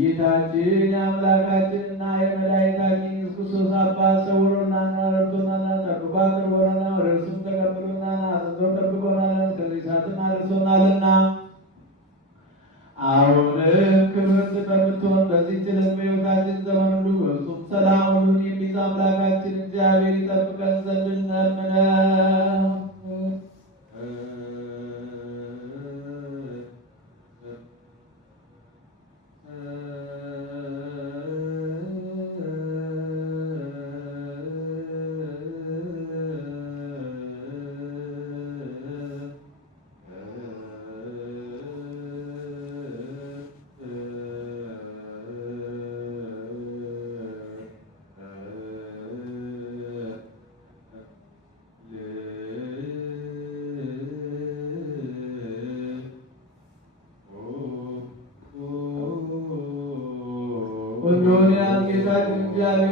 የጌታችን የአምላካችንና የመድኃኒታችን ኢየሱስ ክርስቶስ አባት ሰውሮናና ረድቶናና ጠብቆ አቅርቦናልና ወደ እርሱም ተቀብሎናልና አጽንቶ ጠብቆናልና ከዚህ ሰዓትን አድርሶናልና አሁንም ክብርት በምትሆን በዚህች ዕለት በሕይወታችን ዘመን ሁሉ በፍጹም ሰላም ሁሉን የሚይዝ አምላካችን እግዚአብሔር ይጠብቀን ዘንድ እንለምነው። ሁሉን ያዝ ጌታችን እግዚአብሔር